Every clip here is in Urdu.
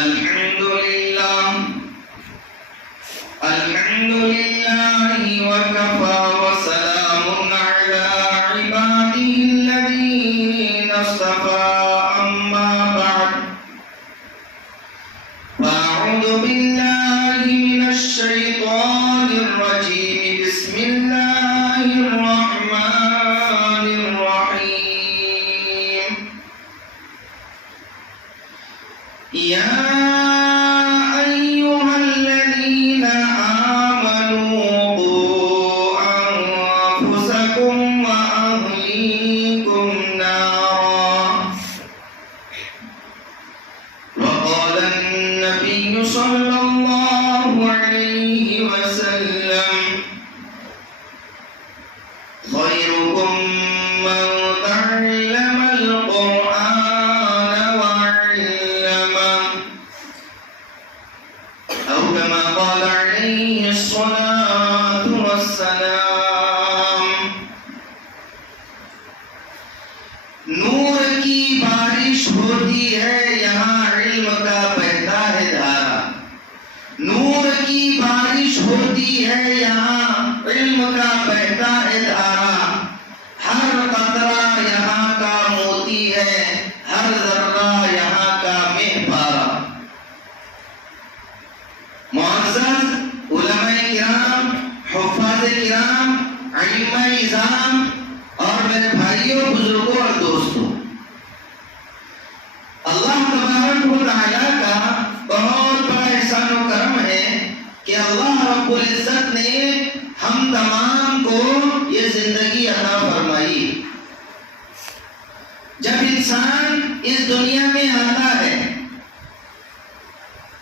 الحمد لله وكفى وسلام على عباده الذين اصطفى أما بعد فأعوذ بالله من الشيطان الرجيم بسم الله الرحمن الرحيم يا أيها الذين آمنوا قوا أنفسكم وأهليكم نارا وقال النبي صلى الله عليه وسلم خيركم من تعلم القرآن وعلمه أو كما قال عليه الصلاة والسلام نور کی بارش ہوتی ہے یہاں علم کا بہتا ہے دھارا نور کی بارش ہوتی ہے یہاں علم کا بہتا ہے دھارا ہر قطرہ یہاں کا موتی ہے ہر ذرہ یہاں کا مہ پارا معزز علماء کرام حفاظ کرام ائمہ اعظام اور میرے بھائیوں بزرگوں اور دوستوں اللہ تبارک و تعالیٰ کا بہت بڑا احسان و کرم ہے کہ اللہ رب العزت نے ہم تمام کو یہ زندگی عطا فرمائی جب انسان اس دنیا میں آتا ہے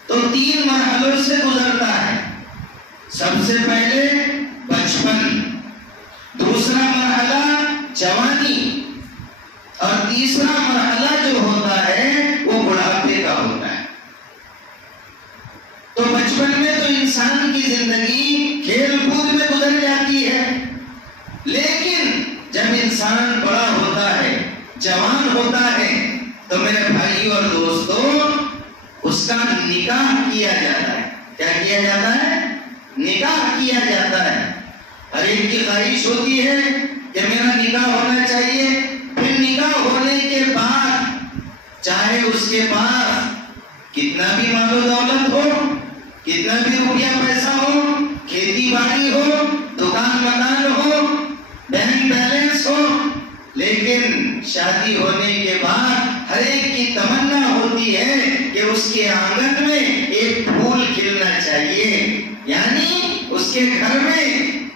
تو 3 مرحلوں سے گزرتا ہے سب سے پہلے بچپن دوسرا مرحلہ جوانی اور تیسرا مرحلہ جو ہوتا ہے وہ بڑھاپے کا ہوتا ہے تو بچپن میں تو انسان کی زندگی کھیل کود میں گزر جاتی ہے لیکن جب انسان بڑا ہوتا ہے جوان ہوتا ہے تو میرے بھائیوں اور دوستوں اس کا نکاح کیا جاتا ہے کیا کیا جاتا ہے نکاح کیا جاتا ہے ہر ایک کی خواہش ہوتی ہے کہ میرا نکاح ہونا چاہیے پھر نکاح ہونے کے بعد چاہے اس کے پاس کتنا بھی مال و دولت ہو کتنا بھی روپیہ پیسہ ہو کھیتی باڑی ہو دکان مکان ہو بینک بیلنس ہو لیکن شادی ہونے کے بعد ہر ایک کی تمنا ہوتی ہے کہ اس کے آنگن میں ایک پھول کھلنا چاہیے یعنی اس کے گھر میں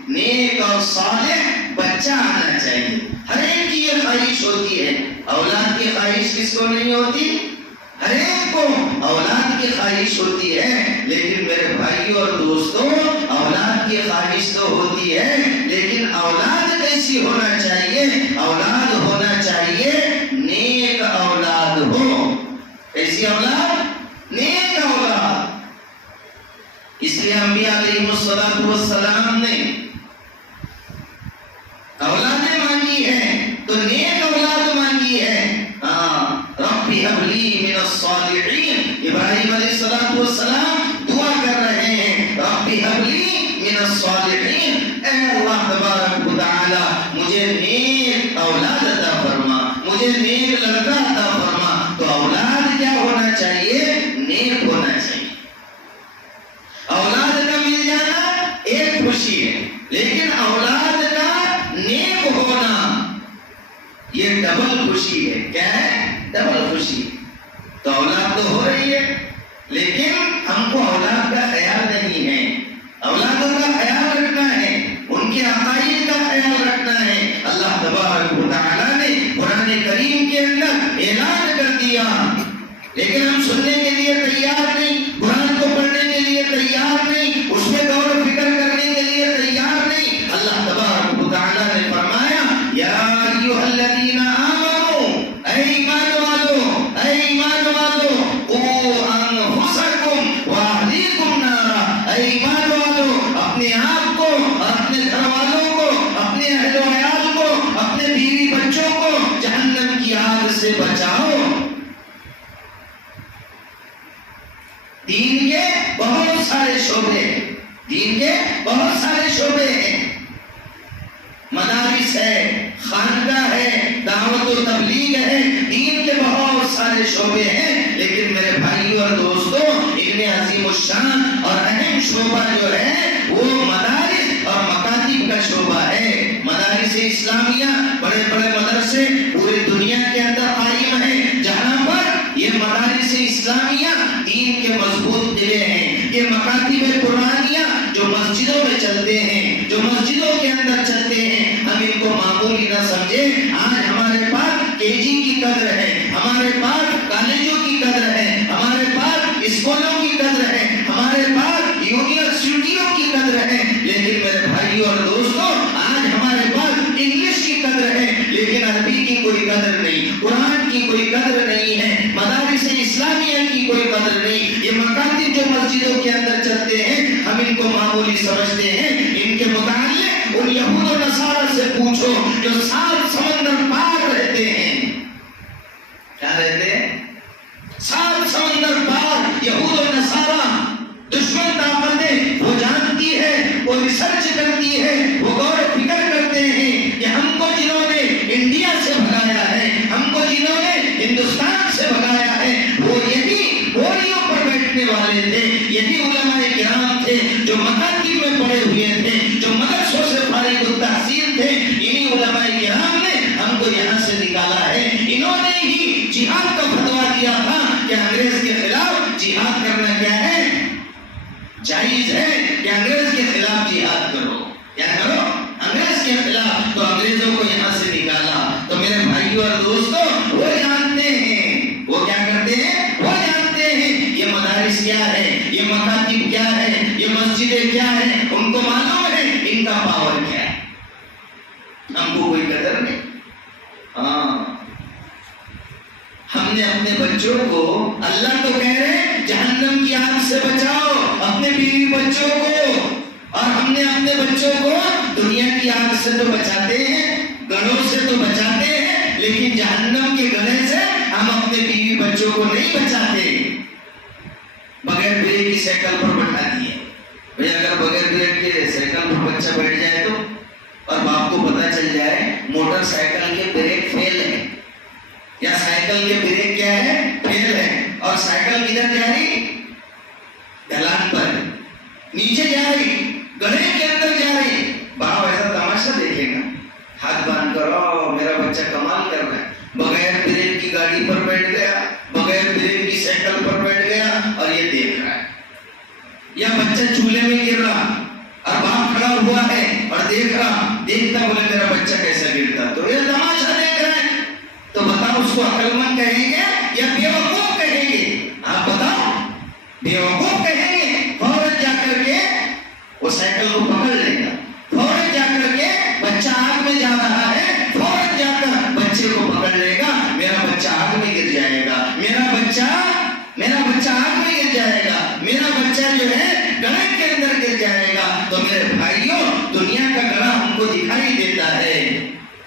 نیک اور صالح بچہ آنا چاہیے ہر ایک کی یہ خواہش ہوتی ہے اولاد کی خواہش کس کو نہیں ہوتی ہر ایک کو اولاد کی خواہش ہوتی ہے لیکن میرے بھائیوں اور دوستوں اولاد کی خواہش تو ہوتی ہے لیکن اولاد کیسی ہونا چاہیے اولاد ہونا چاہیے نیک اولاد ہو ایسی اولاد نیک اولاد اس لیے انبیاء علیہ السلام نے اولادیں مانگی ہے تو نیک اولاد مانگی ہے ربی هب لی من الصالحین ابراہیم علیہ السلام دعا کر رہے ہیں ربی هب لی من الصالحین اے اللہ تبارک و تعالی مجھے نیک اولاد عطا فرما مجھے نیک لڑکا عطا فرما تو اولاد کیا ہونا چاہیے نیک ہونا چاہیے اولاد کا مل جانا ایک خوشی ہے لیکن اولاد کا نیک ہونا یہ ڈبل خوشی ہے کیا ہے ڈبل خوشی تو اولاد تو ہو رہی ہے لیکن ہم کو اولاد کا خیال نہیں ہے اولادوں کا خیال رکھنا ہے ان کے عقائد کا خیال رکھنا ہے اللہ تبارک و تعالیٰ نے قرآن کریم کے اندر اعلان کر دیا لیکن ہم سننے کے لیے تیار نہیں قرآن کو پڑھنے کے لیے تیار نہیں اس میں غور و فکر کرنے کے لیے تیار نہیں اللہ تبارک و تعالیٰ نے فرمایا یا ایھا الذین آمنوا اے ایمان والو قوا انفسکم واہلیکم نارا اے ایمان والو اپنے آپ کو اور اپنے گھر والوں کو اپنے اہل و عیال کو اپنے بیوی بچوں کو جہنم کی آگ سے بچاؤ دین کے بہت سارے شعبے ہیں، دین کے بہت سارے شعبے ہیں، مدارس ہے، خانقاہ ہے، دعوت و تبلیغ ہے، دین کے بہت سارے شعبے ہیں، لیکن میرے بھائیوں اور دوستوں ان میں عظیم الشان اور اہم شعبہ جو ہے وہ مدارس اور مکاتب کا شعبہ ہے۔ مدارس اسلامیہ بڑے بڑے مدرسے پوری دنیا کے اندر قائم ہیں، جہاں پر یہ مدارس اسلامیہ دین کے مضبوط قلعے ہیں۔ یہ مکاتب قرآنیہ جو مسجدوں میں چلتے ہیں، جو مسجدوں کے اندر چلتے ہیں، ہم ان کو معمولی نہ سمجھیں۔ آج ہمارے پاس کے جی کی قدر ہے، ہمارے پاس کالجوں کی قدر ہے، ہمارے پاس اسکولوں کی قدر ہے، ہمارے پاس یونیورسٹیوں کی قدر ہے، لیکن میرے بھائیوں اور دوستوں آج ہمارے پاس انگلش کی قدر ہے، لیکن عربی کی کوئی قدر نہیں، قرآن کی کوئی قدر نہیں ہے، مدارس اسلامیہ کی کوئی قدر نہیں۔ یہ مکاتب جو مسجدوں کے اندر چلتے ہیں ہم ان کو معمولی سمجھتے ہیں۔ ان کے متعلق ان یہود و نصارہ سے پوچھو جو 7 سمندر پار رہتے ہیں، کیا رہتے ہیں؟ 7 سمندر پار یہود و نصارہ دشمن طاقتیں وہ جانتی ہے، وہ ریسرچ کرتی ہے، وہ غور و فکر کرتے ہیں کہ ہم کو جنہوں نے انڈیا سے بھگایا ہے، ہم کو جنہوں نے ہندوستان سے بھگایا ہے، وہ یہی گولیوں پر بیٹھنے والے تھے، یہی علماء کرام تھے جو مکاتب میں پڑے ہوئے تھے، جو مدرسوں سے فارغ التحصیل تھے۔ انہی علماء کرام نے ہم کو یہاں سے نکالا ہے، انہوں نے ہی جہاد کا فتویٰ دیا تھا کہ انگریز کے خلاف جہاد کرنا کیا ہے؟ جائز ہے کہ انگریز کے خلاف جہاد کرو، کیا کرو؟ انگریز کے خلاف۔ تو انگریزوں کو یہاں سے نکالا۔ تو میرے بھائیوں اور دوستوں وہ جانتے ہیں، وہ کیا کرتے ہیں؟ وہ جانتے ہیں یہ مدارس کیا ہے، یہ مکاتب کیا ہے، یہ مسجدیں کیا ہیں، ان کو معلوم ہے ان کا پاور کیا ہے۔ ہم کو کوئی قدر نہیں۔ ہاں، ہم نے اپنے بچوں کو، اللہ تو کہہ رہے ہیں جہنم کی آگ سے بچاؤ اپنے بیوی بچوں کو، اور ہم نے اپنے بچوں کو دنیا کی آگ سے تو بچاتے ہیں، گڑھوں سے تو بچاتے ہیں، لیکن جہنم کے گڑھے سے ہم اپنے بیوی بچوں کو نہیں بچاتے۔ بغیر بریک کی سائیکل پر بٹھا دیے، بھئی اگر بغیر بریک کے سائیکل پر بچہ بیٹھ جائے تو، اور باپ کو پتہ چل جائے موٹر سائیکل کے بریک فیل ہے یا سائیکل کے بریک کیا ہے؟ فیل ہے، اور سائیکل کدھر جا رہی؟ ڈھلان پر نیچے جا رہی، گڑھے کے اندر جا رہی، باپ ایسا تماشا دیکھے گا، ہاتھ باندھ کر میرا بچہ کمال کر رہا ہے، بغیر بریک کی گاڑی پر بیٹھ گیا، بغیر بریک کی سائیکل پر بیٹھ گیا اور یہ دیکھ رہا ہے۔ یا بچہ چولہے میں گر رہا اور باپ کھڑا ہوا ہے اور دیکھ رہا، دیکھتا بولے میرا بچہ کیسا گرتا، تو یہ تماشا دیکھ رہا ہے۔ تو بتاؤ اس کو عقل مند کہیں گے یا بیوقوف کہیں گے؟ آپ بتاؤ، بیوقوف کہیں گے۔ فوراً جا کر کے وہ سائیکل کو پکڑ لے گا، فوراً جا کر کے بچہ آگ میں جا رہا ہے، فوراً جا کر بچے کو پکڑ لے گا، میرا بچہ آگ میں گر جائے گا، میرا بچہ آگ میں گر جائے گا، میرا بچہ جو ہے گڑھے کے اندر گر جائے گا۔ تو میرے بھائیوں دنیا کا گڑھا ہم کو دکھائی دیتا ہے،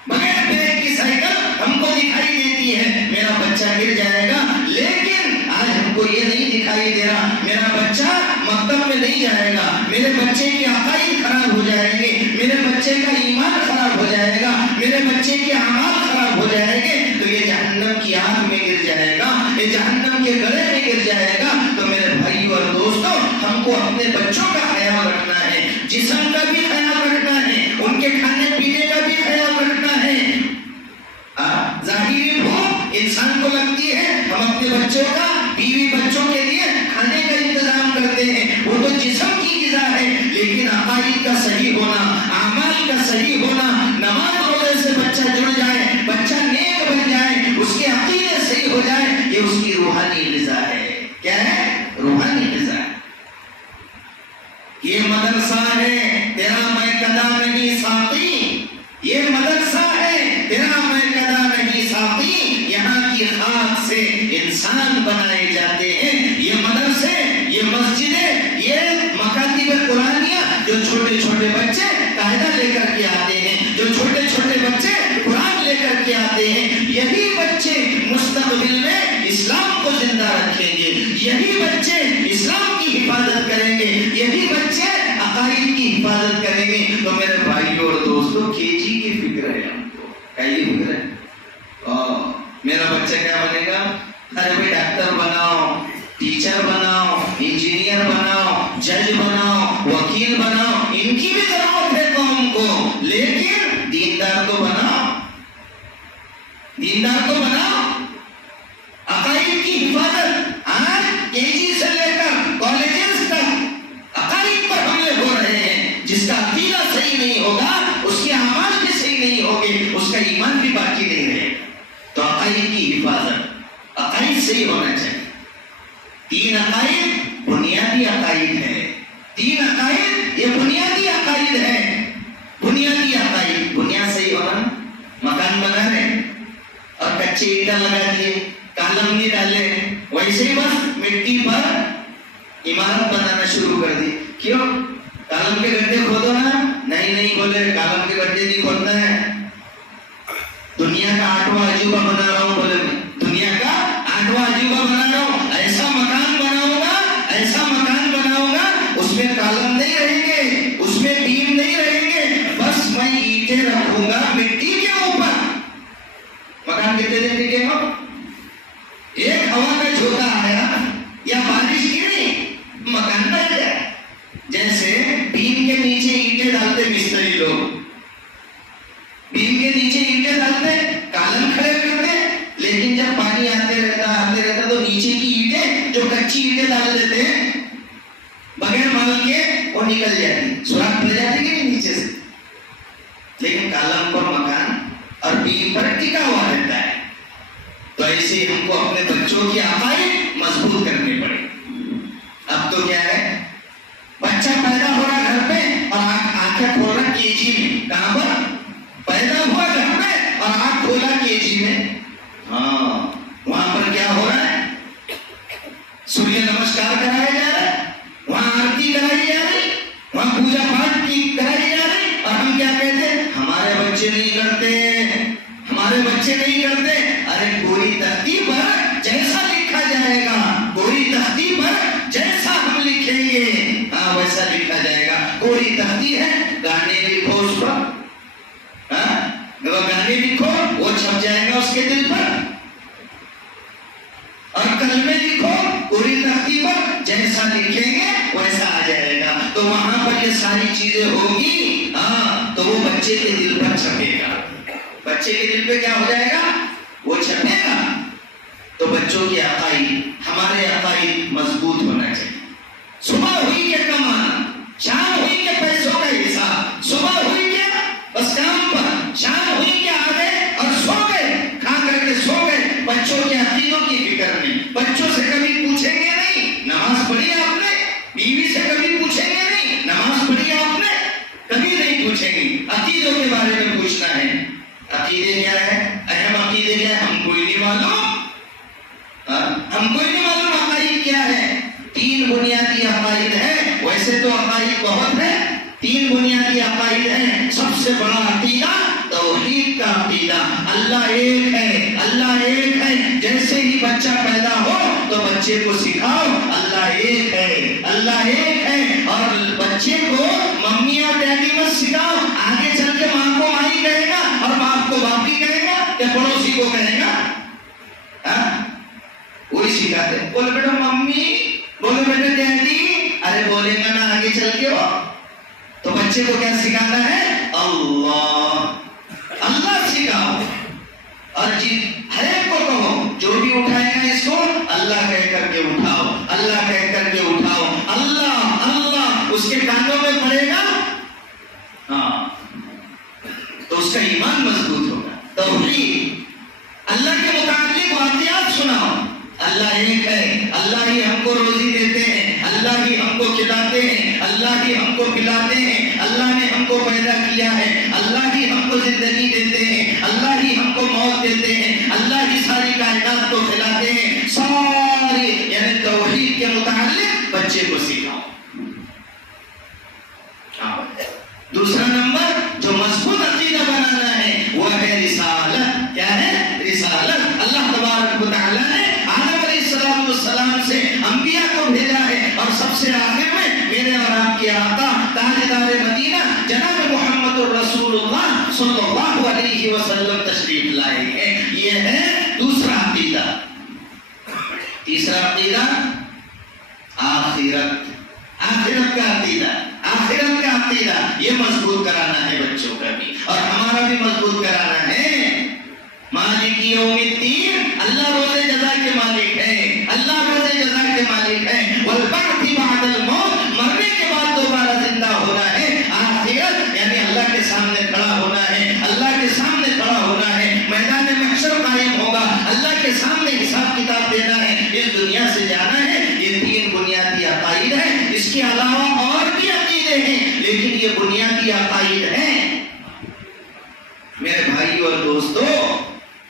بغیر بریک کی سائیکل ہم کو دکھائی دیتی ہے، میرا بچہ گر جائے گا، لیکن آج ہم کو یہ نہیں دکھائی دے رہا میرا بچہ مکتب میں نہیں جائے گا، میرے بچے کے عقائد خراب ہو جائیں گے، میرے بچے کا ایمان خراب ہو جائے گا، میرے بچے کے اعمال خراب ہو جائیں گے، تو یہ جہنم کی آگ میں گر جائے گا، یہ جہنم کے گڑھے میں گر جائے گا۔ تو میرے بھائیوں اور دوستوں ہم کو اپنے بچوں کا خیال رکھنا ہے، جسم کا بھی خیال رکھنا ہے، ان کے کھانے پینے کا بھی خیال رکھنا ہے۔ ظاہری بھوک انسان کو لگتی ہے، ہم اپنے بچوں کا، بیوی بچوں کے لیے کھانے کا انتظام کرتے ہیں، وہ تو جسم کی غذا ہے، لیکن عقائد کا صحیح ہونا، اعمال کا صحیح ہونا، نماز روزے سے بچہ جڑ جائے، بچہ نیک بن جائے، اس کے عقیدے صحیح ہو جائے، یہ اس کی روحانی غذا ہے۔ کیا ہے؟ روحانی غذا ہے۔ یہ مدرسہ ہے تیرا میں کدا نہیں ساقی، یہ مدرسہ ہے تیرا میں کدا نہیں ساقی، یہاں کی خاک سے انسان بنائے جاتے ہیں۔ یہ مدرسے، یہ مسجدیں، یہ مکاتب قرآنیہ جو چھوٹے چھوٹے بچے قاعدہ لے کر کے آتے ہیں، جو چھوٹے چھوٹے بچے قرآن لے کر کے آتے ہیں، یہی بچے مستقبل میں اسلام کو زندہ رکھیں گے، یہی بچے اسلام عقائد کی حفاظت کریں گے تو میرے بھائیوں اور دوستوں کیجی کی فکر ہے ہم کو. کیا فکر ہے؟ میرا بچہ کیا بنے گا؟ ارے بھائی ڈاکٹر بناؤ، ٹیچر بناؤ، انجینئر بناؤ، جج بناؤ، وکیل بناؤ. ان کی بھی ضرورت ہے قوم کو، لیکن دیندار کو بناؤ، دیندار کو بناؤ. عقائد کی حفاظت آج کے جی سے لے کر کالجز تک عقائد پر حملے ہو رہے ہیں. جس کا عقیدہ صحیح نہیں ہوگا اس کے اعمال بھی صحیح نہیں ہوگے، اس کا ایمان بھی باقی نہیں رہے گا. تو عقائد کی حفاظت، عقائد صحیح ہونا چاہیے. 3 عقائد بنیادی عقائد ہے. 3 عقائد یہ بنیادی عقائد ہے. بنیادی عقائد، بنیاد صحیح ہونا. مکان بنا رہے اور کچے اینٹیں لگا دیے، کالم نہیں ڈالے، ویسے ہی بس مٹی پر عمارت بنانا شروع کر دی. کیوں؟ کالم کے گڈھے کھودو نا. نہیں بولے کالم کے گڈھے نہیں کھودنا ہے. دنیا کا 8واں عجوبہ بنا رہا ہوں. بولے میں دنیا کا 8واں عجوبہ بنا رہا ہوں. ایسا مکان بناؤں گا، ایسا مکان بناؤں گا، اس میں کالم نہیں رہیں گے، اس میں بیم نہیں رہیں گے، بس میں اینٹیں رکھوں گا مٹی کے اوپر. مکان کتنے دن ٹکے گا؟ ایک ہوا کا جھوٹا آیا یا بارش گری مکان بن جائے. جیسے بیم کے نیچے اینٹیں ڈالتے مستری لوگ، بیم کے نیچے اینٹیں ڈالتے، کالم کھڑے کرتے، لیکن جب پانی آتے رہتا تو نیچے کی اینٹیں جو کچی اینٹیں ڈال دیتے بغیر مال کے وہ نکل جاتی، سوراخ پڑ جاتی کہ نہیں نیچے سے. لیکن کالم پر مکان اور بیم پر ٹکا ہوا رہتا ہے. تو ایسے ہم کو اپنے بچوں کی عقائد مضبوط کرنے پڑے. اب تو کیا ہے، بچہ پیدا ہو رہا گھر پہ اور آنکھیں کھول رہا کے جی میں. کہاں پر پیدا ہوا؟ گھر پہ، اور آنکھ کھولا کے جی میں. ہاں، وہاں پر کیا ہو رہا ہے؟ سوریہ نمسکار کرایا جا رہا ہے، وہاں آرتی کرائی جا رہی، وہاں پوجا پاٹ کی کرائی جا رہی. اور ہم کیا کہتے ہیں؟ ہمارے بچے نہیں کرتے، ہمارے بچے نہیں کرتے. ارے کوئی تختی پر جیسا لکھا جائے گا، کوئی تختی پر جیسا ہم لکھیں گے ہاں ویسا لکھا جائے گا. کوئی تختی ہے، گانے لکھو اس پر، گانے لکھو وہ چھپ جائے گا اس کے دل پر. اور کلمے لکھو کوئی تختی پر، جیسا لکھیں گے ویسا آ جائے گا. تو وہاں پر یہ ساری چیزیں ہوگی ہاں، تو وہ بچے کے دل پر چھپے گا. بچے کے دل پہ کیا ہو جائے گا؟ وہ چھپے گا. تو بچوں کے عقائد، ہمارے عقائد مضبوط ہونا چاہیے. صبح ہوئی کہ کمانا، شام ہوئی کہ پیسوں کا حساب. صبح ہوئی کہ بس کام پر، شام ہوئی کہ آ گئے اور سو گئے، کھا کر کے سو گئے. بچوں کے عقیدوں کی فکر نہیں. بچوں سے کبھی پوچھیں گے نہیں نماز پڑھی آپ نے، بیوی سے کبھی پوچھیں گے نہیں نماز پڑھی آپ نے، کبھی نہیں پوچھیں گے. عقیدوں کے بارے میں پوچھنا ہے. عقیدے کیا ہے؟ اہم عقیدے کیا ہے؟ ہم کوئی نہیں معلوم، ہم کوئی نہیں معلوم عقائد کیا ہے. 3 بنیادی عقائد ہیں. ویسے تو عقائد بہت ہے، 3 بنیادی عقائد ہیں. سب سے بڑا عقیدہ توحید کا عقیدہ. اللہ ایک ہے، اللہ ایک ہے. جیسے ہی بچہ پیدا ہو تو بچے کو سکھاؤ اللہ ایک ہے، اللہ ایک ہے. اور بچے کو ممی اور ڈیڈی مت سکھاؤ، آگے چل کے ماں کو مائی کہے گا اور باپ کو باپی کہے گا کہ پڑوسی کو کہے گا. وہی سکھاتے. بولے بیٹا ممی، بولے بیٹا ڈیڈی، ارے بولے گا نا آگے چل کے وہ. تو بچے کو کیا سکھانا ہے؟ اللہ، اللہ سکھاؤ. اور جی ہر ایک کو کہو جو بھی اٹھائے گا اس کو اللہ کہہ کر کے اٹھاؤ، اللہ کہہ کر کے اٹھاؤ. اللہ اللہ اس کے کانوں میں پڑے گا ہاں تو اس کا ایمان مضبوط ہوگا. توحید، اللہ کے متعلق واقعات سناؤ. اللہ ایک ہے، اللہ ہی ہم کو روزی دیتے ہیں، اللہ ہی ہم کو کھلاتے ہیں، اللہ ہی ہم کو پلاتے ہیں، اللہ نے ہم کو پیدا کیا ہے، اللہ ہی ہم کو زندگی دیتے ہیں، اللہ ہی ہم کو موت دیتے ہیں، اللہ ہی ساری کائنات کو کھلاتے ہیں. ساری یعنی توحید کے متعلق بچے کو سکھاؤ. دوسرا نمبر جو مضبوط عقیدہ بنانا ہے وہ ہے رسالت. کیا ہے؟ رسالت. اللہ تبارک و تعالی نے آدم علیہ السلام سے انبیاء کو بھیجا ہے اور سب سے آخر میں میرے اور آپ کے آقا دوسرا عقیدہ آخرت کا عقیدہ، آخرت کا عقیدہ یہ مضبوط کرانا ہے بچوں کا بھی اور ہمارا بھی مضبوط کرانا ہے۔ مالک یوم الدین، اللہ روز جزا کے مالک ہے، اللہ روز جزا کے مالک ہے۔ والبعث بعد الموت، مرنے کے بعد دوبارہ زندہ ہونا ہے۔ آخرت یعنی اللہ کے سامنے کھڑا ہونا ہے، اللہ کے سامنے کھڑا ہونا ہے، میدان محشر قائم ہوگا، اللہ کے سامنے حساب کتاب دینا ہے، اس دنیا سے جانا ہے۔ یہ تین بنیادی عقائد ہیں، اس کے علاوہ اور بھی عقیدے ہیں لیکن یہ بنیادی عقائد ہیں۔ میرے بھائی اور دوستو،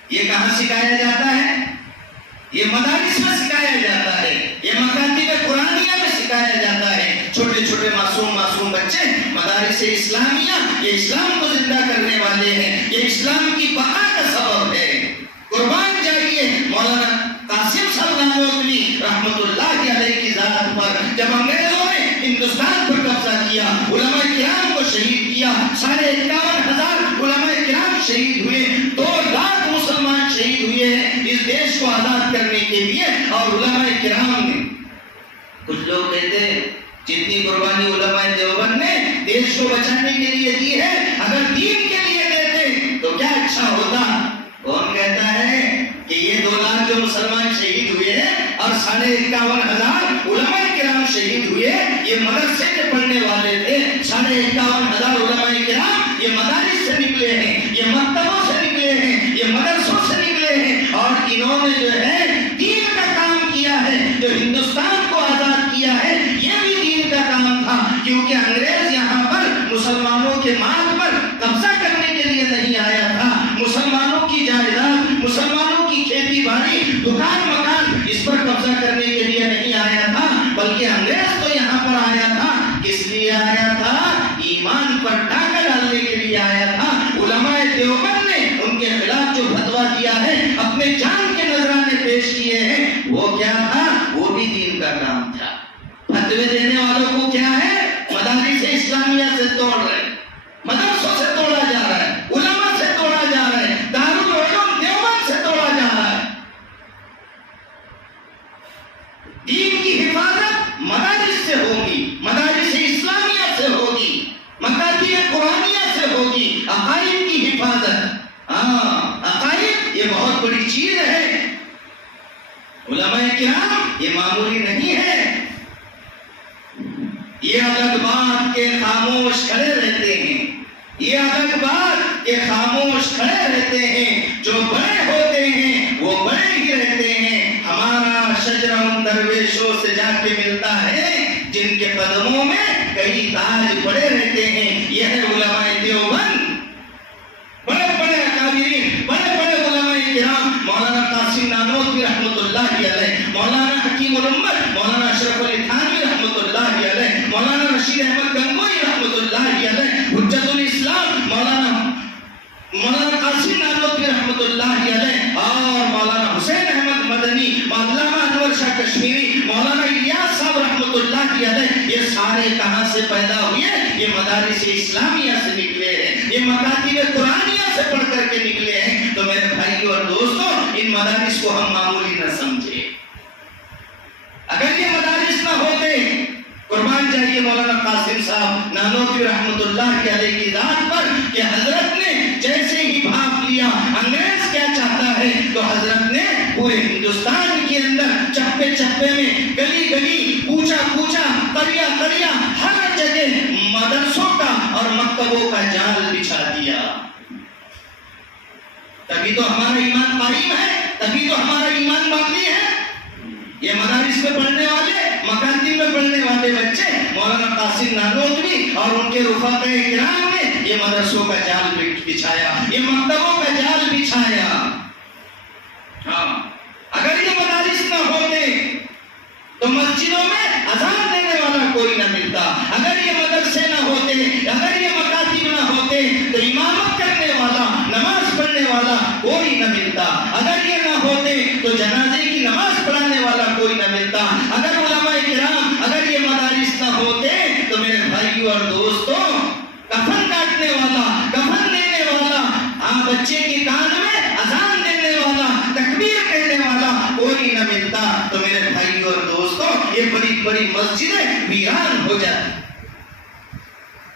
یہ کہاں سکھایا جاتا ہے؟ یہ مدارس میں سکھایا جاتا ہے، یہ مکاتب قرآنیہ میں سکھایا جاتا ہے۔ چھوٹے چھوٹے معصوم بچے مدارس اسلامیہ، یہ اسلام کو زندہ کرنے والے ہیں، یہ اسلام کی بقا کا سبب ہے۔ قربان جائیے مولانا قاسم صاحب نانوتوی رحمت اللہ علیہ کی ذات پر جب انگریزوں نے ہندوستان پر قبضہ کیا، علماء کرام کو شہید کیا، 51,500 علماء کرام شہید ہوئے، 2 لاکھ مسلمان شہید ہوئے ہیں اس دیش کو آزاد کرنے کے لیے۔ اور علماء کرام نے، کچھ لوگ کہتے ہیں جتنی قربانی علماء دیوبند نے دیش کو بچانے کے لیے دی ہے، اگر دین کے لیے دیتے تو کیا اچھا ہوتا۔ کون کہتا ہے کہ یہ 2 لاکھ جو مسلمان شہید ہوئے ہیں اور 51,500 علماء کرام شہید ہوئے، یہ مدرسے کے پڑھنے والے تھے۔ 51,500 علماء کرام یہ مدارس سے نکلے ہیں، یہ مکتبوں سے نکلے ہیں، یہ مدرسوں سے نکلے ہیں، اور انہوں نے جو ہے دین کا کام کیا ہے۔ جو ہندوستان کو آزاد کیا ہے یہ بھی دین کا کام تھا، کیونکہ انگریز یہاں پر مسلمانوں کے مال پر قبضہ کرنے کے لیے نہیں آیا تھا، مسلمانوں کی جائیداد، مسلمانوں کی کھیتی باڑی، دکان مکان اس پر قبضہ کرنے کے لیے نہیں آیا تھا، بلکہ انگریز تو یہاں پر آیا تھا، کس لیے آیا تھا؟ ایمان پر ڈاکہ ڈالنے کے لیے آیا تھا۔ علماء دیوبند نے ان کے خلاف جو فتویٰ دیا ہے، اپنے جان کے نذرانے پیش کیے ہیں، وہ کیا تھا؟ وہ بھی دین کا کام تھا۔ فتوے دینے والوں کو کیا ہے؟ مدارس اسلامیہ سے توڑ رہے، مدرسوں سے توڑا جا رہا ہے، علماء سے توڑا جا رہا ہے، دارالعلوم دیوبند سے توڑا جا رہا ہے۔ دین کی حفاظت مدارس سے ہوگی، مدارس اسلامیہ سے ہوگی، مکاتب قرآنیہ سے ہوگی۔ عقائد کی حفاظت، عقائد یہ بہت بڑی چیز ہے۔ علماء کرام یہ معمولی نہیں ہے۔ یہ الگ بات کہ خاموش کھڑے رہتے ہیں، یہ الگ بات کہ خاموش کھڑے رہتے ہیں، جو بڑے ہوتے ہیں وہ بڑے ہی رہتے ہیں۔ ہمارا شجرہ ان درویشوں سے جا کے ملتا ہے جن کے قدموں میں کئی تاج پڑے رہتے ہیں۔ یہ ہے علماء دیوبند، بڑے بڑے اکابرین، بڑے بڑے علماء کرام، مولانا قاسم نانوتوی رحمت اللہ علیہ، مولانا حکیم الامت، مولانا اشرف علی تھانوی رحمت اللہ علیہ، مولانا رشید احمد گنگوئی رحمت اللہ علیہ، حجت الاسلام مولانا قاسم نانوتوی رحمت اللہ علیہ، اور مولانا حسین احمد مدنی، علامہ انور شاہ کشمیری، مولانا الیاس صاحب رحمت اللہ علیہ، یہ سارے کہاں سے پیدا ہوئے؟ یہ مدارس اسلامیہ سے نکلے ہیں، یہ مکاتب قرآنیہ سے پڑھ کر کے نکلے ہیں۔ تو میرے بھائی اور دوستوں، ان مدارس کو ہم معمولی نہ سمجھیں۔ اگر یہ مدارس نہ ہوتے، قربان جائیے مولانا قاسم صاحب نانوتوی رحمت اللہ علیہ کی ذات پر، کہ حضرت نے جیسے ہی بھاپ لیا انگریز کیا چاہتا ہے، تو حضرت نے پورے ہندوستان کے اندر چپے چپے میں، گلی گلی، کوچا کوچا، قریہ قریہ، ہر جگہ مدرسوں کا اور مکتبوں کا جال بچھا دیا۔ تبھی تو ہمارا ایمان قائم ہے، تبھی تو ہمارا ایمان باقی ہے۔ یہ مدارس میں پڑھنے والے، مکاتب میں پڑھنے والے بچے، مولانا قاسم نانوتوی اور ان کے رفقاء کرام نے یہ مدرسوں کا جال بچھایا، یہ مکتبوں کا جال بچھایا۔ اگر یہ مدارس نہ ہوتے تو مسجدوں میں اذان دینے والا کوئی نہ ملتا، اگر یہ مدرسے نہ ہوتے، اگر یہ مکاتب نہ ہوتے تو امامت کرنے والا، نماز پڑھنے والا کوئی نہ ملتا، اگر یہ نہ ہوتے تو جنازے کی نماز پڑھانے والا کوئی نہ ملتا، اگر علماء کرام، اگر یہ مدارس نہ ہوتے تو میرے بھائیوں اور دوستوں، کفن کاٹنے والا، کفن دینے والا، بچے کے کان میں اذان دینے والا، تکبیر کہنے والا کوئی نہ ملتا۔ تو میرے بھائی یہ بڑی بڑی مسجدیں ویران ہو جاتی،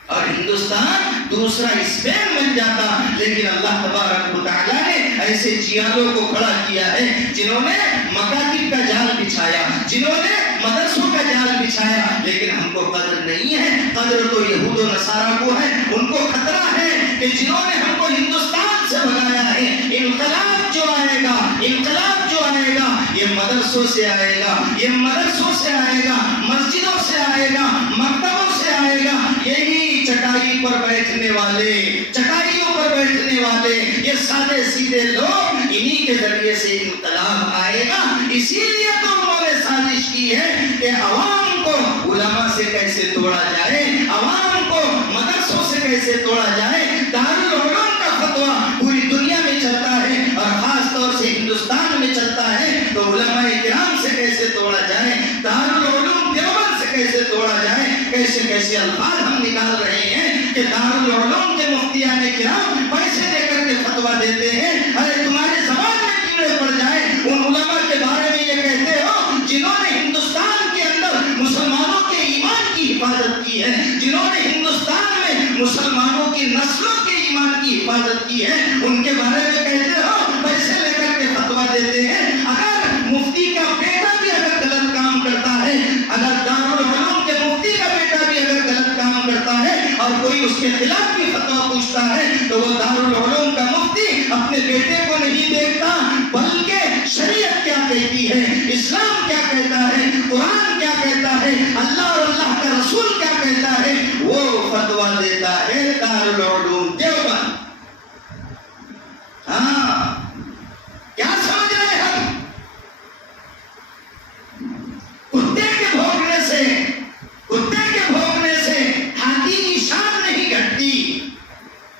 اور ہندوستان دوسرا اسپین بن جاتا. لیکن اللہ تبارک و تعالیٰ نے ایسے جیالوں کو کھڑا کیا ہے جنہوں نے مکاتب کا جال بچھایا، جنہوں نے مدرسوں کا جال بچھایا، لیکن ہم کو قدر نہیں ہے. قدر تو یہود و نصارہ کو ہے. ان کو خطرہ ہے کہ جنہوں نے ہم کو ہندوستان سے بھگایا ہے، انقلاب جو آئے گا، انقلاب جو آئے گا، یہ مدرسوں سے آئے گا، یہ مدرسوں سے آئے گا، مسجدوں سے آئے گا، مکتبوں سے آئے گا. یہی چٹائی پر بیٹھنے والے، چٹائیوں پر بیٹھنے والے، یہ سادے سیدھے لوگ، انہی کے ذریعے سے انقلاب آئے گا. اسی لیے تو انہوں نے سازش کی ہے کہ عوام کو علماء سے کیسے توڑا جائے، عوام کو مدرسوں سے کیسے توڑا جائے. دارالعلوم کا فتویٰ پوری دنیا میں چلتا ہے اور خاص طور سے ہندوستان میں چلتا ہے، تو علماء کرام سے کیسے توڑا جائے، دارالعلوم دیوبند سے کیسے توڑا جائے. کیسے کیسے الفاظ ہم نکال رہے ہیں کہ دارالعلوم کے مفتیان کرام پیسے دے کر کے فتویٰ دیتے ہیں. ارے تمہارے زبان میں کیڑے پڑ جائیں. ان علماء کے بارے میں یہ کہتے ہو جنہوں نے ہندوستان کے اندر مسلمانوں کے ایمان کی حفاظت کی ہے، جنہوں نے ہندوستان میں مسلمانوں کی نسلوں کے ایمان کی حفاظت کی ہے، ان کے بارے میں کہتے ہو پیسے لے کر کے فتویٰ دیتے ہیں. اگر مفتی کا بیٹا بھی اگر غلط کام کرتا ہے، اگر دارالعلوم کے مفتی کا بیٹا بھی اگر غلط کام کرتا ہے اور کوئی اس کے خلاف بھی فتویٰ پوچھتا ہے، تو وہ دارالعلوم کا مفتی اپنے بیٹے کو نہیں دیکھتا بلکہ شریعت کیا کہتی ہے، اسلام کیا کہتا ہے، قرآن کیا کہتا ہے، اللہ اور اللہ کا رسول کیا کہتا ہے، وہ فتویٰ دیتا ہے دارالعلوم دیوبند. ہاں کیا سمجھ رہے ہیں ہم؟ کتے کے بھونکنے سے، کتے کے بھونکنے سے ہاتھی کی شان نہیں گھٹتی.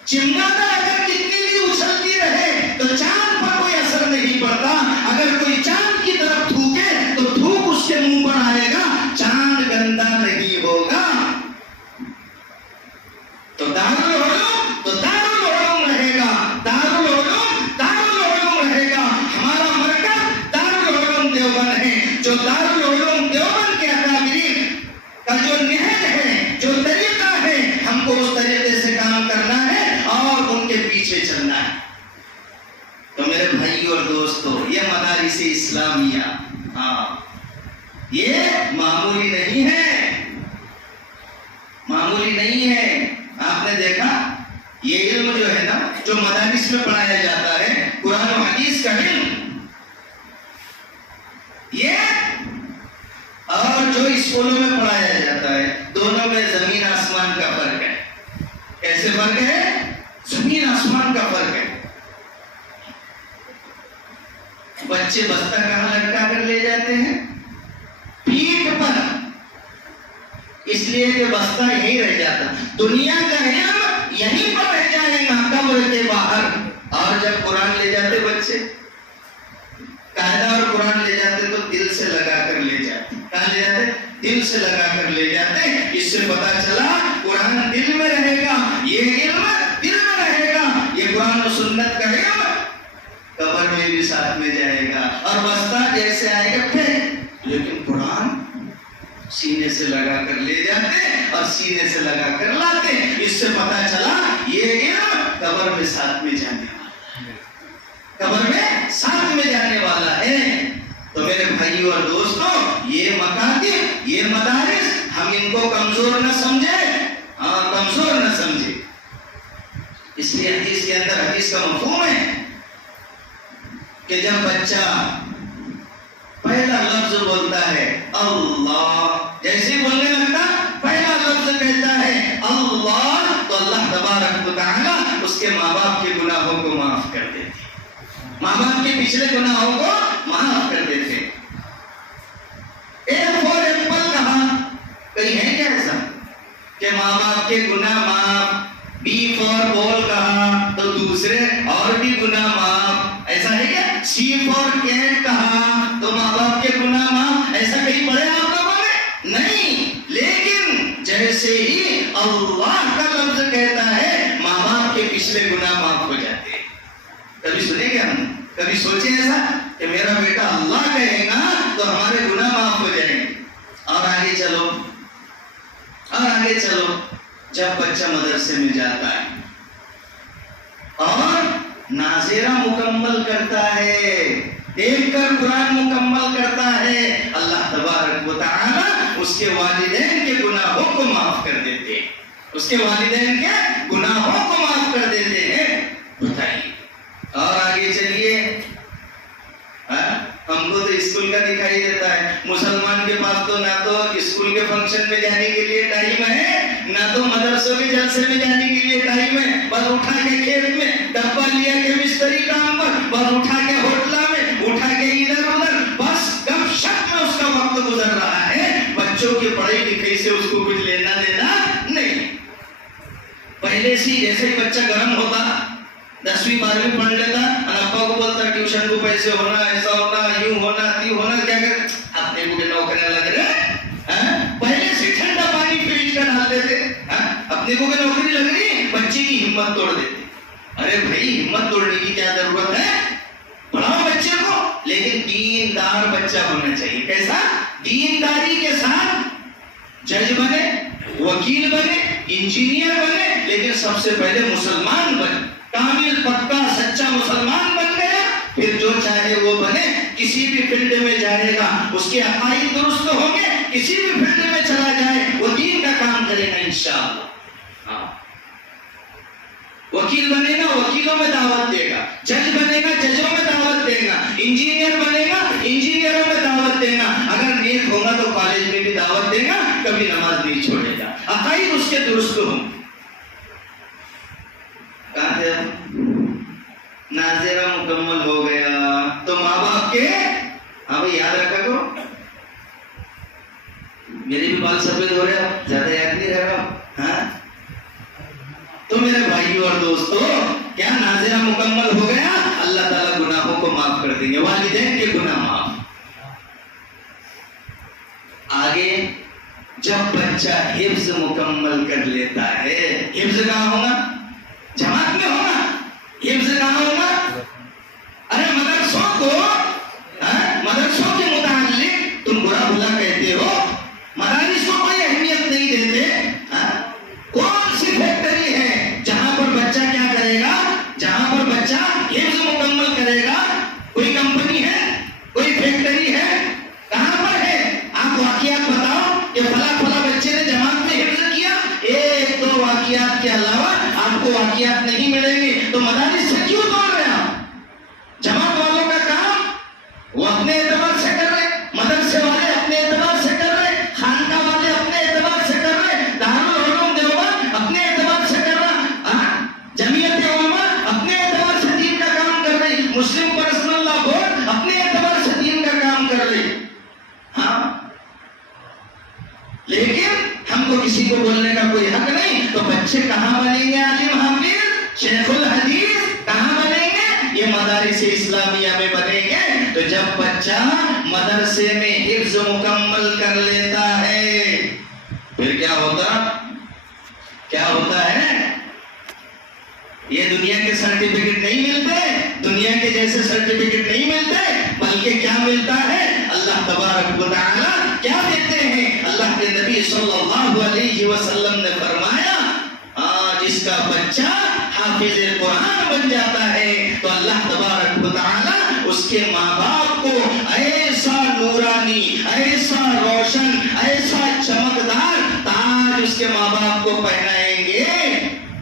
چمگادڑ اگر کتنی بھی اچھلتی رہے تو چاند پر کوئی اثر نہیں پڑتا. اگر کوئی چاند کی طرف تھوکے تو تھوک اس کے منہ پر آئے گا، چاند گندا نہیں ہوگا. تو دارالعلوم رہے گا، دارالعلوم رہے گا. ہمارا مرکز دارالعلوم دیوبند ہے. جو دارالعلوم دیوبند کے اکابرین کا جو نہج ہے، جو طریقہ ہے، ہم کو اس طریقے سے کام کرنا ہے اور ان کے پیچھے چلنا ہے. تو میرے بھائی اور دوستو، یہ مدارس اسلامیہ، ہاں یہ معمولی نہیں ہے، معمولی نہیں ہے. آپ نے دیکھا یہ علم جو ہے نا، جو مدارس میں پڑھایا جاتا ہے، قرآن و حدیث کا علم، یہ اور جو اسکولوں میں پڑھایا جاتا ہے، دونوں میں زمین آسمان کا فرق ہے. کیسے فرق ہے؟ زمین آسمان کا فرق ہے. بچے بستہ کہاں لٹکا کر لے جاتے ہیں؟ پیٹھ پر. اس لیے کہ بستہ یہیں رہ جاتا. دنیا کا علم یہیں پر رہ جائے گا قبر کے باہر. اور جب قرآن لے جاتے بچے، قاعدہ اور قرآن لے جاتے تو دل سے لگا کر لے جاتے. کہاں لے جاتے؟ دل سے لگا کر لے جاتے. اس سے پتا چلا قرآن دل میں رہے گا، یہ علم دل میں رہے گا. یہ قرآن و سنت کا علم قبر میں بھی ساتھ میں جائے گا اور بستہ جیسے آئے گا پھر. لیکن قرآن سینے سے لگا کر لے جاتے اور سینے سے لگا کر لاتے. اس سے پتا چلا یہ علم قبر میں ساتھ میں جانے والا ہے، قبر میں ساتھ میں جانے والا ہے. تو میرے بھائیو اور دوستو، یہ مکاتب، یہ مدارس، ہم ان کو کمزور نہ سمجھیں، کمزور نہ سمجھیں. اس لیے حدیث کے اندر حدیث کا مفہوم ہے کہ جب بچہ پہلا لفظ بولتا ہے اللہ، جیسے بولنے لگتا پہلا لفظ کہتا ہے اللہ، تو اللہ تبارک و تعالی اس کے ماں باپ کے گناہوں کو معاف کر دیتے، ماں باپ کے پچھلے گناہوں کو معاف کر دیتے. اے فور ایپل کہا، کہیں ہے کیا ایسا کہ ماں باپ کے گناہ معاف؟ بی فور بال کہا تو دوسرے اور بھی گناہ معاف، ایسا ہے کیا؟ سی فور کیٹ کہا تو ماں باپ کے گناہ معاف، ایسا کہیں پڑھے آپ لوگوں نے؟ نہیں. لیکن جیسے ہی اللہ کا لفظ کہتا ہے، ماں باپ کے پچھلے گناہ معاف ہو جاتے ہیں. کبھی سنیں گے ہم؟ کبھی سوچیں ایسا کہ میرا بیٹا اللہ کہے گا تو ہمارے گناہ معاف ہو جائیں گے؟ اور آگے چلو اور آگے چلو، جب بچہ مدرسے میں جاتا ہے اور ناظرہ مکمل کرتا ہے، دیکھ کر قرآن مکمل کرتا ہے، اللہ تبارک و تعالی اس کے والدین کے گناہوں کو معاف کر دیتے ہیں، اس کے والدین کے گناہوں کو معاف کر دیتے ہیں۔ بتائیے اور آگے چلیے، ہم کو تو اسکول کا دکھائی دیتا ہے، مسلمان کے پاس تو نہ تو اسکول کے فنکشن میں جانے کے لیے ٹائم ہے، نہ تو مدرسوں کے جلسے میں جانے کے لیے ٹائم ہے، بس اٹھا کے کھیت میں ڈبہ لیا کے مستری کام پر، بس اٹھا کے ہوٹلا میں، اٹھا کے ادھر ادھر، بس گپ شپ میں اس کا وقت گزر رہا ہے، بچوں کی پڑھائی لکھائی سے اس کو کچھ لینا دینا نہیں۔ پہلے سے جیسے ہی بچہ گرم ہوتا، 10ویں 12ویں پڑھ لیتا، ابا کو بولتا ٹیوشن کو پیسے ہونا، ایسا ہونا، یوں ہونا، تیوں ہونا، کیا کر اپنے کو نوکریاں لگ رہے، پہلے سے ٹھنڈا پانی فریج کا ڈال دیتے، اپنے کو نوکری لگ رہی، بچے کی ہمت توڑ دیتے۔ ارے بھائی ہمت توڑنے کی کیا ضرورت ہے، پڑھاؤ بچے کو، لیکن دیندار بچہ ہونا چاہیے۔ کیسا؟ دینداری کے ساتھ جج بنے، وکیل بنے، انجینئر بنے، لیکن سب سے پہلے مسلمان بنے، کامل پکا سچا مسلمان بن گیا، پھر جو چاہے وہ بنے، کسی بھی فیلڈ میں جائے گا اس کے عقائد درست ہوں گے، کسی بھی فیلڈ میں چلا جائے وہ دین کا کام کرے گا انشاءاللہ۔ وکیل بنے گا وکیلوں میں دعوت دے گا، جج بنے گا ججوں میں دعوت دے گا، انجینئر بنے گا انجینئروں میں دعوت دے گا، اگر نیک ہوگا تو کالج میں بھی دعوت دے گا، کبھی نماز نہیں چھوڑے گا، عقائد اس کے درست ہوں۔ کہاں تھے؟ ناظرہ مکمل ہو گیا تو ماں باپ کے، ہاں بھائی یاد رکھا کرو، میرے بھی بال سفید ہو رہے ہیں، زیادہ یاد نہیں رہ رہا، ہاں تو میرے بھائیوں اور دوستو، کیا ناظرہ مکمل ہو گیا؟ اللہ تعالیٰ گناہوں کو معاف کر دیں گے، والدین کے گناہ معاف۔ آگے جب بچہ حفظ مکمل کر لیتا ہے، حفظ کہاں ہوگا؟ جماعت میں ہوگا، حفظ کہاں ہوگا؟ ارے مدرسوں کے متعلق تم برا بھلا کہتے ہو، مدارس کو کوئی اہمیت نہیں دیتے، کون سی فیکٹری ہے جہاں پر بچہ کیا کرے گا، جہاں پر بچہ حفظ مکمل کرے گا؟ کوئی کمپنی ہے، کوئی فیکٹری ہے، کہاں پر ہے؟ آپ واقعات بتاؤ کہ فلاں فلاں بچے نے جماعت میں حفظ کیا، ایک دو واقعات کے علاوہ آپ کو واقعات نہیں ملیں گے، تو مدارس سے کیوں توڑ رہے ہیں؟ جماعت والوں کا کام وہ اپنے اعتبار سے کر رہے، مدرسے والے اپنے اعتبار سے کر رہے، خانقاہ والے اپنے اعتبار سے کر رہے، دارالعلوم دیوبند اپنے اعتبار سے کر رہا، جمعیت علماء اپنے اعتبار سے دین کا کام کر رہی، مسلم پرسنل لا بورڈ اپنے اعتبار سے دین کا کام کر رہی، ہاں لیکن ہم کو کسی کو بولنے کا کوئی حق نہیں۔ تو بچے کہاں بنیں گے عالم حافظ شیخ الحدیث؟ کہاں بنیں گے؟ یہ مدارس اسلامیہ میں بنیں گے۔ تو جب بچہ مدرسے میں حفظ مکمل کر لیتا ہے پھر کیا ہوتا ہے؟ یہ دنیا کے سرٹیفکیٹ نہیں ملتے، دنیا کے جیسے سرٹیفکیٹ نہیں ملتے، بلکہ کیا ملتا ہے؟ اللہ تبارک و تعالی کیا دیتے ہیں؟ اللہ کے نبی صلی اللہ علیہ وسلم نے فرمایا جس کا بچہ حافظ قرآن بن جاتا ہے تو اللہ تبارک و تعالی اس کے ماں باپ کو ایسا نورانی، ایسا روشن، ایسا چمکدار تاج اس کے ماں باپ کو پہنائیں گے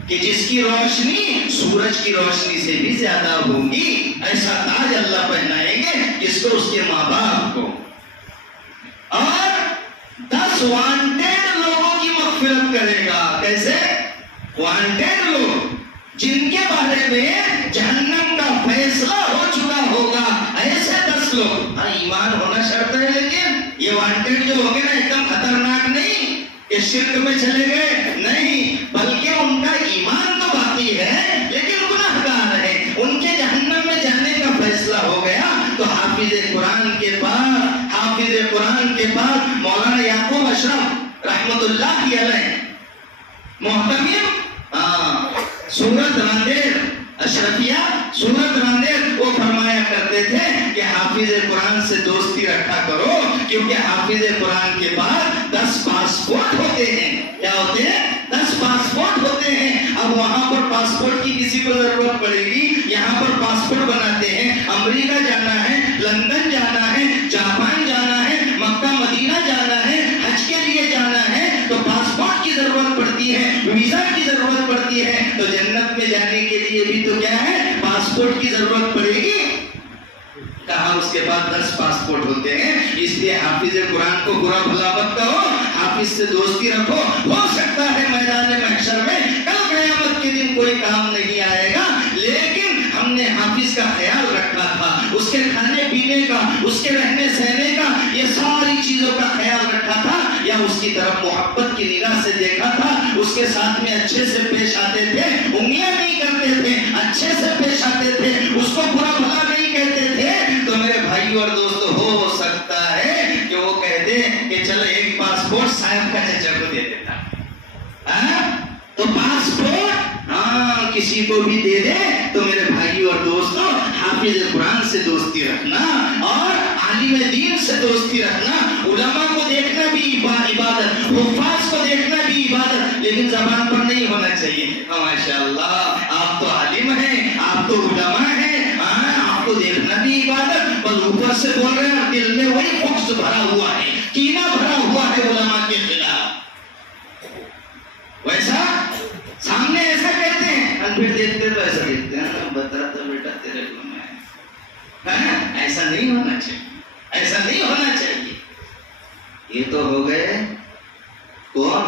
کہ جس کی روشنی سورج کی روشنی سے بھی زیادہ ہوگی، ایسا تاج اللہ پہنائیں گے جس کو اس کے ماں باپ کو۔ اور 10 وانٹیڈ لوگوں کی مغفرت کرے گا۔ کیسے؟ وانٹیڈ لوگ جن کے بارے میں جہنم کا فیصلہ ہو چکا ہوگا، ایسے 10 لوگ۔ ایمان ہونا شرط ہے، لیکن یہ وانٹیڈ جو ہوگے نا ایک دم خطرناک نہیں کہ شرک میں چلے گئے، نہیں، بلکہ ان کا ایمان تو باقی ہے لیکن گناہگار ہے، ان کے جہنم میں جانے کا فیصلہ ہو گیا۔ تو حافظ قرآن کے بعد مولانا یعقوب اشرف رحمت اللہ علیہ محتمم سورت راندیر اشرفیہ سورت راندیر وہ فرمایا کرتے تھے کہ حافظ قرآن سے دوستی رکھا کرو، کیونکہ حافظ قرآن کے بعد 10 پاسپورٹ ہوتے ہیں۔ کیا ہوتے ہیں؟ 10 پاسپورٹ ہوتے ہیں۔ اب وہاں پر پاسپورٹ کی کسی کو ضرورت پڑے گی، یہاں پر پاسپورٹ بناتے ہیں، امریکہ جانا ہے، لندن جانا ہے، جاپان جانا ہے، مکہ مدینہ جانا ہے، حج کے لیے جانا ہے، تو پاسپورٹ کی ضرورت پڑتی ہے، ویزا کی ضرورت پڑتی ہے۔ تو جنت میں جانے کے لیے بھی تو کیا ہے؟ پاسپورٹ کی ضرورت پڑے گی۔ کہا اس کے بعد 10 پاسپورٹ ہوتے ہیں۔ اس لیے حافظ قرآن کو برا بھلا مت کہو، حافظ سے دوستی رکھو۔ ہو سکتا ہے میدان محشر میں کل قیامت کے دن کوئی کام نہیں آئے گا، لیکن ہم نے حافظ کا خیال رکھا تھا، اس کے کھانے پینے کا، اس کے رہنے سہنے کا، یہ ساری چیزوں کا خیال رکھا تھا، یا اس کی طرف محبت کی نگاہ سے دیکھا تھا، اس کے ساتھ میں اچھے سے پیش آتے تھے، انگلیاں نہیں کرتے تھے، اچھے سے پیش آتے تھے، اس کو برا بھلا نہیں کہتے تھے، تو میرے بھائیو اور دوستو ہو سکتا ہے کہ وہ کہتے کہ چلو ایک پاسپورٹ صاحب کا چچا کو دے دیتا۔ تو پاسپورٹ کسی کو بھی دے دے، تو میرے بھائیو اور دوستو حافظ قرآن سے دوستی رکھنا اور عالم دین سے دوستی رکھنا، علماء کو دیکھنا بھی عبادت، حفاظ کو دیکھنا بھی عبادت، لیکن زبان پر نہیں ہونا چاہیے۔ ماشاءاللہ آپ تو عالم ہیں، آپ تو علماء ہیں، آپ کو دیکھنا بھی عبادت، بس اوپر سے بول رہے ہیں اور دل میں وہی بغض بھرا ہوا ہے، کینہ بھرا ہوا ہے علماء کے خلاف۔ ویسا سامنے ایسا کہتے ہیں اور پھر دیکھتے تو ایسا دیکھتے ہیں، بتا تو بیٹا تیرے کو میں، ایسا نہیں ہونا چاہیے، ایسا نہیں ہونا چاہیے۔ یہ تو ہو گئے کون؟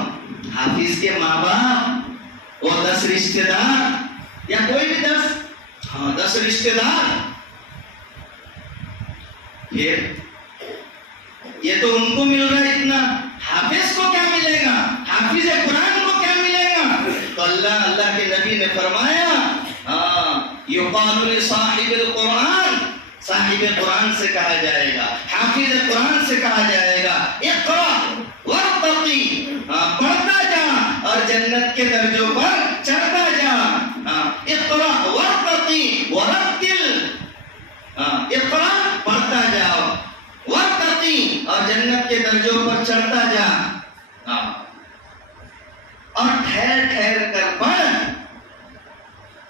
حافظ کے ماں باپ اور 10 رشتہ دار، یا کوئی بھی 10 رشتہ دار۔ پھر یہ تو ان کو مل رہا ہے اتنا، حافظ کو کیا ملے گا؟ حافظ قرآن کو کیا ملے گا؟ تو اللہ کے نبی نے فرمایا یقال لصاحب القرآن، صاحب قرآن سے کہا جائے گا، حافظ قرآن سے کہا جائے گا، اقرا ورتقی، پڑھتا جا اور جنت کے درجوں پر چڑھتا جا۔ اقرا ورتقی ورتل، اقرا پڑھتا جاؤ، ورتقی اور جنت کے درجوں پر چڑھتا جا، اور ٹھہر ٹھہر کر پڑھ،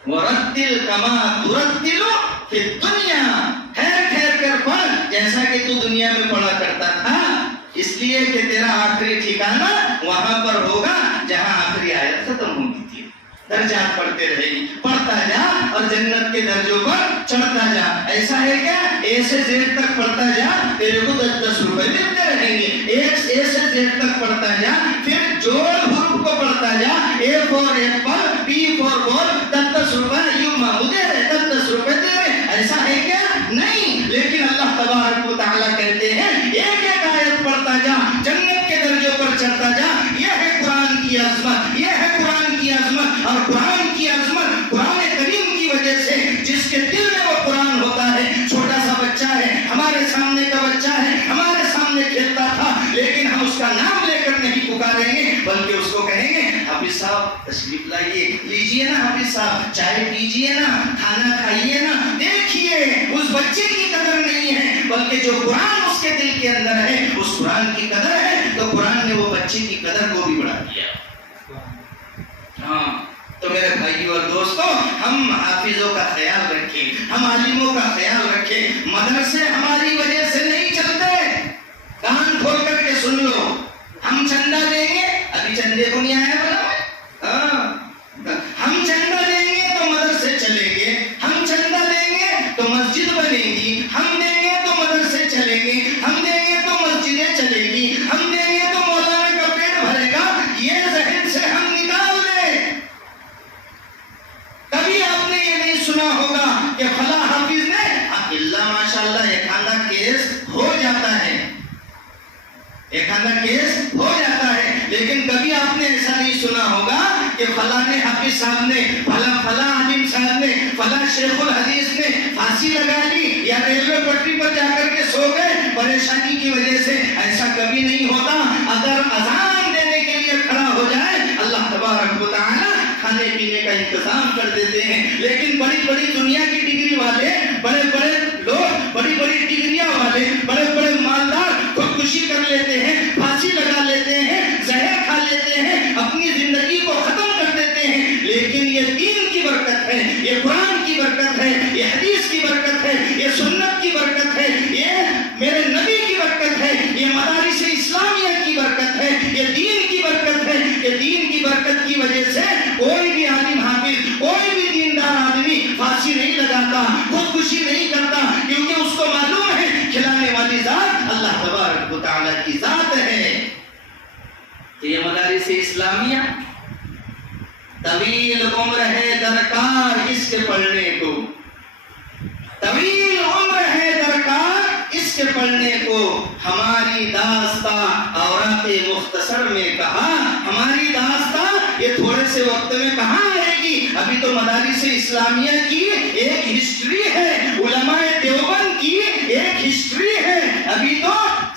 ورتل کما ترتل فی الدنیا، ٹھہر ٹھہر کر پڑھ جیسا کہ تو دنیا میں پڑھا کرتا تھا، اس لیے کہ تیرا آخری ٹھکانہ وہاں پر ہوگا جہاں آخری آیت ختم ہوگی تھی۔ درجات پڑھتے رہے گی، پڑھتا جا اور جنت کے درجوں پر چڑھتا جا۔ ایسا ہے کیا؟ اے سے زیڈ تک پڑھتا جا، تیرے کو 10 روپے ملتے رہیں گے۔ اے سے زیڈ تک پڑھتا جا، پھر جوڑ حروف کو پڑھتا جا، اے فور ایپل، بی فور بال، 10 روپے یوں مانگو دے رہے، 10 روپے دے رہے۔ ایسا ہے کیا؟ نہیں، لیکن اللہ تبارک و تعالیٰ کہتے ہیں ایک ایک آیت پڑھتا جا، جنت کے درجوں پر چڑھتا جا۔ یہ ہے قرآن کی عظمت، یہ ہے قرآن کی عظمت، اور قرآن کی عظمت قرآن کریم کی وجہ سے جس کے دل میں وہ قرآن ہوتا ہے، چھوٹا سا بچہ ہے، ہمارے سامنے کا بچہ ہے، ہمارے سامنے کھیلتا تھا، لیکن ہم اس کا نام لے کر نہیں پکاریں گے، بلکہ اس کو کہیں گے حافظ صاحب تشریف لائیے، لیجئے نا حافظ صاحب، چائے پیجئے نا، کھانا کھائیے نا۔ دیکھیے اس بچے کی قدر نہیں ہے، بلکہ جو قرآن اس کے دل کے اندر ہے اس قرآن کی قدر ہے، تو قرآن نے وہ بچے کی قدر کو بھی بڑھا دیا۔ تو میرے بھائیو اور دوستو ہم حافظوں کا خیال رکھیں، ہم عالموں کا خیال رکھیں۔ مدرسے ہماری وجہ سے نہیں چلتے، کان کھول کر کے سن لو، ہم چندہ دیں گے، ابھی چندے کو نہیں آیا بنا، ہم چندہ دیں گے تو مدرسے چلیں گے، ہم چندہ دیں گے تو مسجد بنے گی، ہم دیں گے تو مدرسے چلیں گے، ہم دیں گے تو مسجدیں چلے گی، ہم دیں گے تو مولانا کا پیٹ بھرے گا، یہ ذہن سے ہم نکال دیں۔ کبھی آپ نے یہ نہیں سنا ہوگا کہ فلاں حافظ نے اللہ ماشاءاللہ ایک آدھا کیس ہو جاتا ہے، ایک آدھا کیس ہو جاتا ہے، لیکن کبھی آپ نے ایسا نہیں سنا ہوگا کہ فلاں حافظ صاحب نے، فلاں عالم صاحب نے، فلاں شیخ الحدیث نے پھانسی لگا لی یا ریلوے پٹری پر جا کر کے سو گئے پریشانی کی وجہ سے۔ ایسا کبھی نہیں ہوتا۔ اگر اذان دینے کے لیے کھڑا ہو جائے اللہ تبارک و تعالیٰ کھانے پینے کا انتظام کر دیتے ہیں، لیکن بڑی بڑی دنیا کی ڈگری والے، بڑے بڑے بڑی بڑی ڈگریاں والے، بڑے بڑے مالدار خودکشی کر لیتے ہیں، پھانسی لگا لیتے ہیں، زہر کھا لیتے ہیں، اپنی زندگی کو ختم کر دیتے ہیں، لیکن یہ دین کی برکت ہے، یہ قرآن کی برکت ہے، یہ حدیث کی برکت ہے، یہ سنت کی برکت ہے، یہ میرے نبی کی برکت ہے، یہ مدارس اسلامیہ کی برکت ہے، یہ دین کی برکت ہے، یہ دین کی برکت کی وجہ سے کوئی بھی عالم حافظ، کوئی بھی دیندار آدمی پھانسی نہیں لگاتا، خودکشی نہیں کرتا، کیونکہ اس کو معلوم ہے کھلانے والی ذات اللہ تبارک و تعالیٰ کی ذات ہے۔ یہ مدارس اسلامیہ طویل عمر ہے درکار اس کے پڑھنے کو، طویل عمر ہے درکار اس کے پڑھنے کو۔ ہماری داستان اوراق مختصر میں کہا، ہماری داستان یہ تھوڑے سے وقت میں کہاں آئے گی؟ ابھی تو مدارس اسلامیہ کی ایک ہسٹری ہے، علماء دیوبند کی ایک ہسٹری ہے، ابھی تو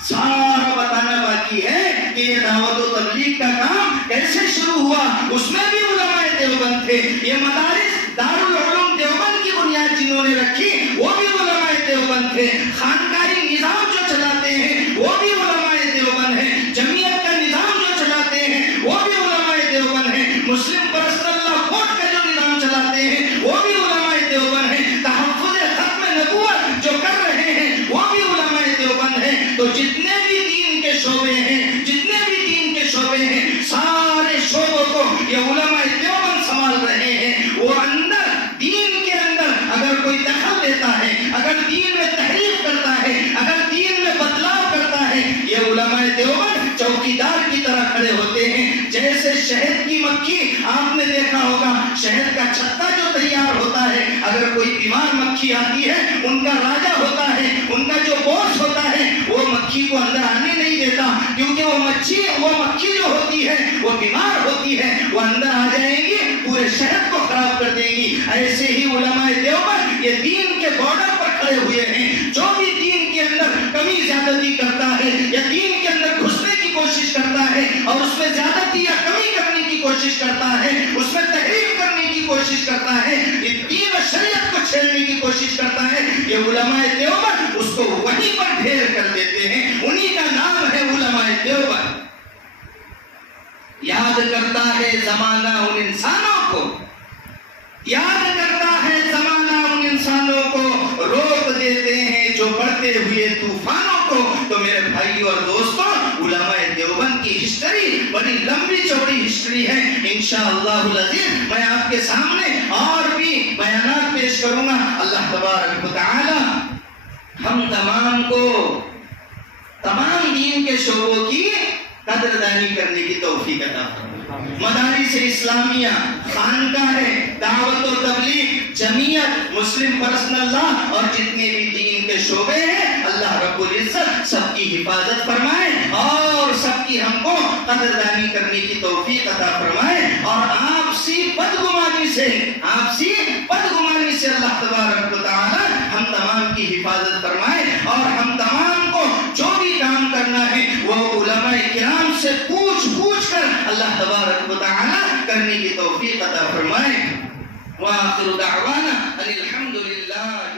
سارا بتانا باقی ہے کہ یہ دعوت و تبلیغ کا کام کیسے شروع ہوا، اس میں بھی علماء دیوبند تھے۔ یہ مدارس دارالعلوم دیوبند کی بنیاد جنہوں نے رکھی وہ بھی علماء دیوبند تھے، خانقاہی نظام جو چلاتے ہیں وہ بھی علماء دیوبند ہیں، جمعیت کا نظام جو چلاتے ہیں وہ بھی علماء دیوبند ہیں، مسلم پرسنل لا کورٹ کا جو نظام چلاتے ہیں وہ بھی علماء دیوبند ہیں، تحفظ ختم نبوت جو کر رہے ہیں وہ بھی علماء دیوبند ہیں۔ تو جتنے بھی دین کے شعبے ہیں، جتنے بھی دین کے شعبے ہیں، سارے شعبوں کو یہ علماء دیوبند سنبھال رہے ہیں۔ وہ اندر دین کے اندر اگر کوئی دخل دیتا ہے، اگر دین میں تحریف کرتا ہے، اگر دین میں بدلاؤ کرتا ہے، یہ علماء دیوبند چوکیدار کی طرح کھڑے ہوتے ہیں۔ جیسے شہد کی مکھی، آپ نے دیکھا ہوگا شہد کا چھتا جو تیار ہوتا ہے، اگر کوئی بیمار مکھی آتی ہے، ان کا راجا ہوتا ہے، ان کا جو باس ہوتا ہے، وہ مکھی کو اندر آنے نہیں دیتا، کیونکہ وہ مکھی جو ہوتی ہے وہ بیمار ہوتی ہے، وہ اندر آ جائے گی، پورے شہد کو خراب کر دے گی۔ ایسے ہی علماء دیوبند یہ دین کے بارڈر پر کھڑے ہوئے ہیں۔ جو بھی دین کے اندر کمی زیادتی کرتا ہے یا دین کے اندر گھسنے کی کوشش کرتا ہے اور اس میں زیادتی یا کمی کرنے کی کوشش کرتا ہے، اس میں تحریف کرنے کی کوشش کرتا ہے، دین و شریعت کو چھیڑنے کی کوشش کرتا ہے، یہ علماء دیوبند اس کو وہیں پر ڈھیر کر دیتے ہیں۔ انہی کا نام ہے علماء دیوبند۔ یاد کرتا ہے زمانہ ان انسانوں کو، یاد کرتا ہے زمانہ ان انسانوں کو، روک دیتے ہیں جو بڑھتے ہوئے طوفانوں کو۔ تو میرے بھائیوں اور دوستوں، علماء دیوبند کی ہسٹری بڑی لمبی چوڑی ہسٹری ہے۔ انشاءاللہ العزیز میں آپ کے سامنے اور بھی بیانات پیش کروں گا۔ اللہ تبارک و تعالی ہم تمام کو تمام دین کے شعبوں کی قدردانی کرنے کی توفیق عطا فرمائے۔ مدارس اسلامیہ، خانقاہ، دعوت و تبلیغ، جمعیت، مسلم پرسنل لا اور جتنے بھی دین کے شعبے ہیں، اللہ رب العزت سب کی حفاظت فرمائے اور سب کی ہم کو قدردانی کرنے کی توفیق عطا فرمائے، اور آپسی بدگمانی سے اللہ تبارک و تعالی ہم تمام کی حفاظت فرمائے، اور ہم تمام کو جو بھی کام کرنا ہے وہ علماء کرام سے پوچھ کر اللہ تبارک و تعالی کرنے کی توفیق عطا فرمائے۔ وآخر دعوانا ان الحمد للہ۔